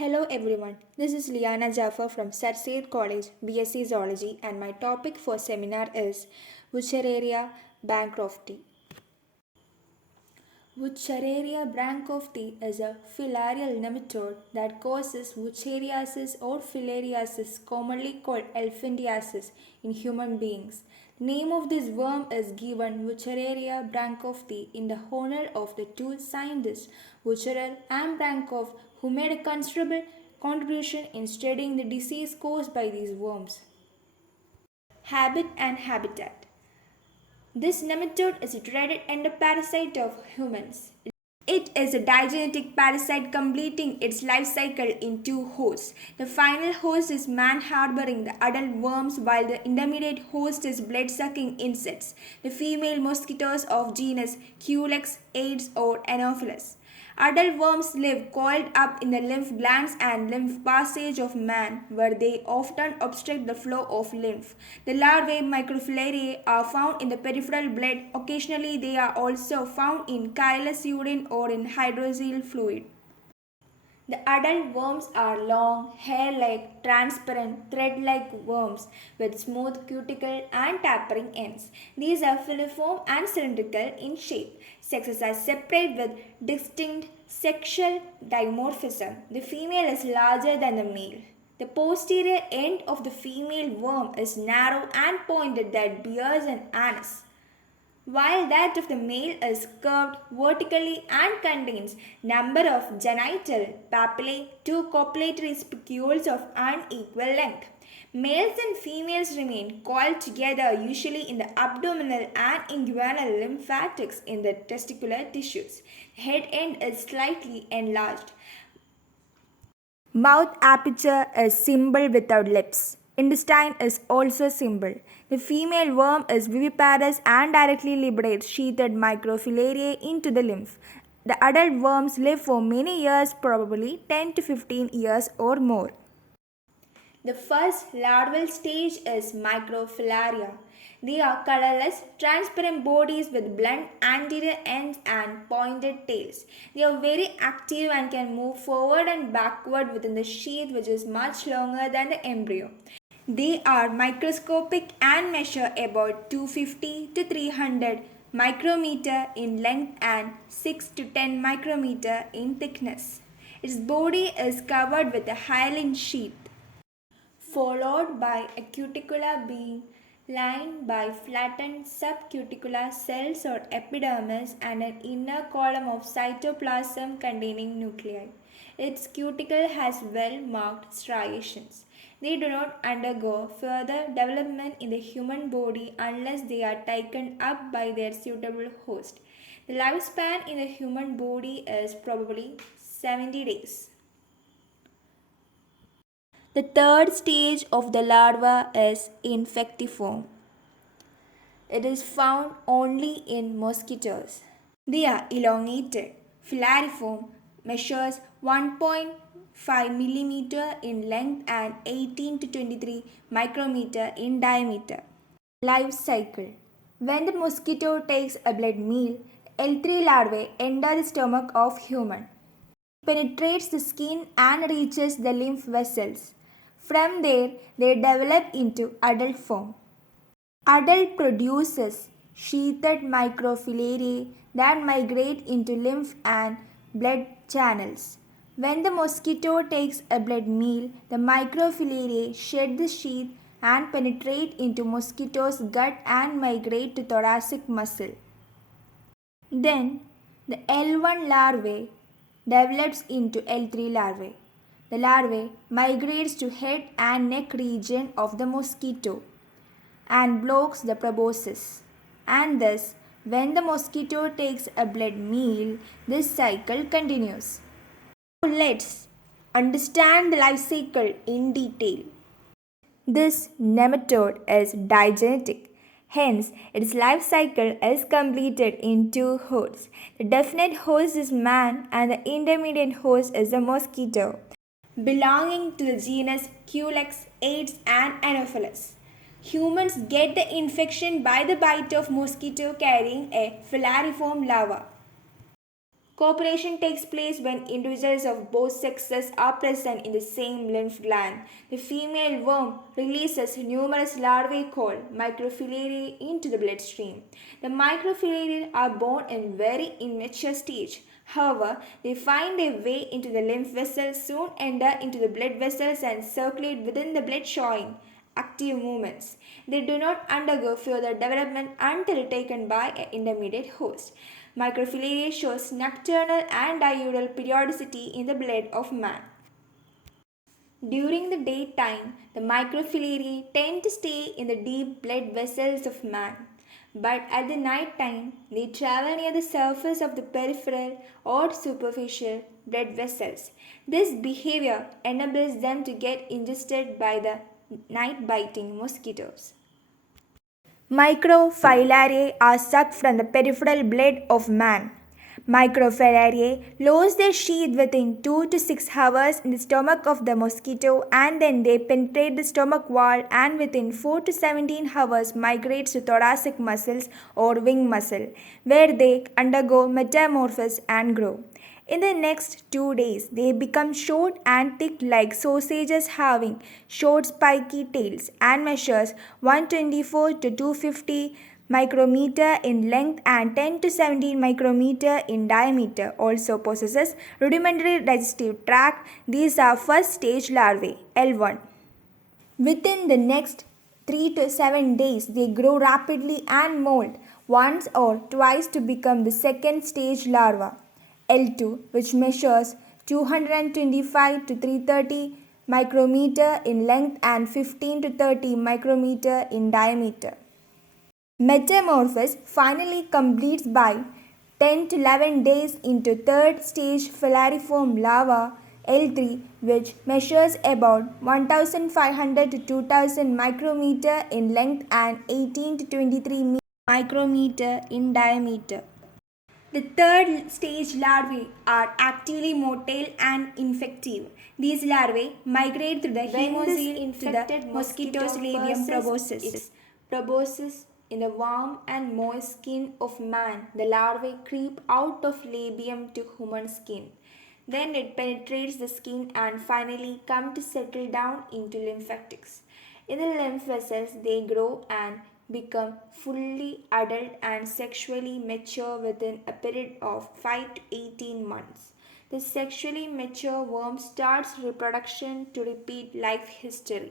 Hello everyone, this is Liana Jaffer from Sir Said College, BSc Zoology, and my topic for seminar is Wuchereria bancrofti. Wuchereria bancrofti is a filarial nematode that causes wucheriasis or filariasis, commonly called elephantiasis, in human beings. The name of this worm is given Wuchereria bancrofti in the honor of the two scientists, Wucherer and Bancroft, who made a considerable contribution in studying the disease caused by these worms. Habit and habitat. This nematode is a dreaded endoparasite of humans. It is a digenetic parasite completing its life cycle in two hosts. The final host is man harboring the adult worms while the intermediate host is blood-sucking insects, the female mosquitoes of genus Culex, Aedes or Anopheles. Adult worms live coiled up in the lymph glands and lymph passage of man, where they often obstruct the flow of lymph. The larvae microfilariae are found in the peripheral blood. Occasionally, they are also found in chylous urine or in hydrocele fluid. The adult worms are long, hair-like, transparent, thread-like worms with smooth cuticle and tapering ends. These are filiform and cylindrical in shape. Sexes are separate with distinct sexual dimorphism. The female is larger than the male. The posterior end of the female worm is narrow and pointed that bears an anus, while that of the male is curved vertically and contains number of genital papillae, two copulatory spicules of unequal length. Males and females remain coiled together usually in the abdominal and inguinal lymphatics in the testicular tissues. Head end is slightly enlarged. Mouth aperture is simple without lips. Intestine is also simple. The female worm is viviparous and directly liberates sheathed microfilariae into the lymph. The adult worms live for many years, probably 10 to 15 years or more. The first larval stage is microfilaria. They are colorless, transparent bodies with blunt anterior ends and pointed tails. They are very active and can move forward and backward within the sheath, which is much longer than the embryo. They are microscopic and measure about 250 to 300 micrometer in length and 6 to 10 micrometer in thickness. Its body is covered with a hyaline sheath, followed by a cuticula being lined by flattened subcuticular cells or epidermis and an inner column of cytoplasm containing nuclei. Its cuticle has well-marked striations. They do not undergo further development in the human body unless they are taken up by their suitable host. The lifespan in the human body is probably 70 days. The third stage of the larva is infectiform. It is found only in mosquitoes. They are elongated. Filariform measures 1.5 millimeter in length and 18 to 23 micrometer in diameter. Life cycle. When the mosquito takes a blood meal, L3 larvae enter the stomach of human. It penetrates the skin and reaches the lymph vessels. From there, they develop into adult form. Adult produces sheathed microfilariae that migrate into lymph and blood channels. When the mosquito takes a blood meal, the microfilariae shed the sheath and penetrate into mosquito's gut and migrate to thoracic muscle. Then, the L1 larvae develops into L3 larvae. The larvae migrates to head and neck region of the mosquito and blocks the proboscis. And thus, when the mosquito takes a blood meal, this cycle continues. Now let's understand the life cycle in detail. This nematode is digenetic. Hence, its life cycle is completed in two hosts. The definite host is man and the intermediate host is the mosquito, belonging to the genus Culex, Aedes and Anopheles. Humans get the infection by the bite of mosquito carrying a filariform larva. Cooperation takes place when individuals of both sexes are present in the same lymph gland. The female worm releases numerous larvae called microfilariae into the bloodstream. The microfilariae are born in very immature stage. However, they find their way into the lymph vessels, soon enter into the blood vessels and circulate within the blood showing active movements. They do not undergo further development until taken by an intermediate host. Microfilaria shows nocturnal and diurnal periodicity in the blood of man. During the daytime, the microfilaria tend to stay in the deep blood vessels of man. But at the night time, they travel near the surface of the peripheral or superficial blood vessels. This behavior enables them to get ingested by the night biting mosquitoes. Microfilariae are sucked from the peripheral blood of man. Microfilariae lose their sheath within 2 to 6 hours in the stomach of the mosquito, and then they penetrate the stomach wall and within 4 to 17 hours migrate to thoracic muscles or wing muscle, where they undergo metamorphosis and grow. In the next 2 days, they become short and thick like sausages having short spiky tails and measures 124 to 250 micrometer in length and 10 to 17 micrometer in diameter. Also possesses rudimentary digestive tract. These are first stage larvae, L1. Within the next 3 to 7 days, they grow rapidly and molt once or twice to become the second stage larva, L2, which measures 225 to 330 micrometer in length and 15 to 30 micrometer in diameter. Metamorphosis finally completes by 10 to 11 days into third stage filariform larva, L3, which measures about 1500 to 2000 micrometer in length and 18 to 23 micrometer in diameter. The third stage larvae are actively motile and infective. These larvae migrate through the hemocoel to the mosquito's labium proboscis. Its proboscis in the warm and moist skin of man. The larvae creep out of labium to human skin. Then it penetrates the skin and finally come to settle down into lymphatics. In the lymph vessels, they grow and become fully adult and sexually mature within a period of 5 to 18 months. The sexually mature worm starts reproduction to repeat life history.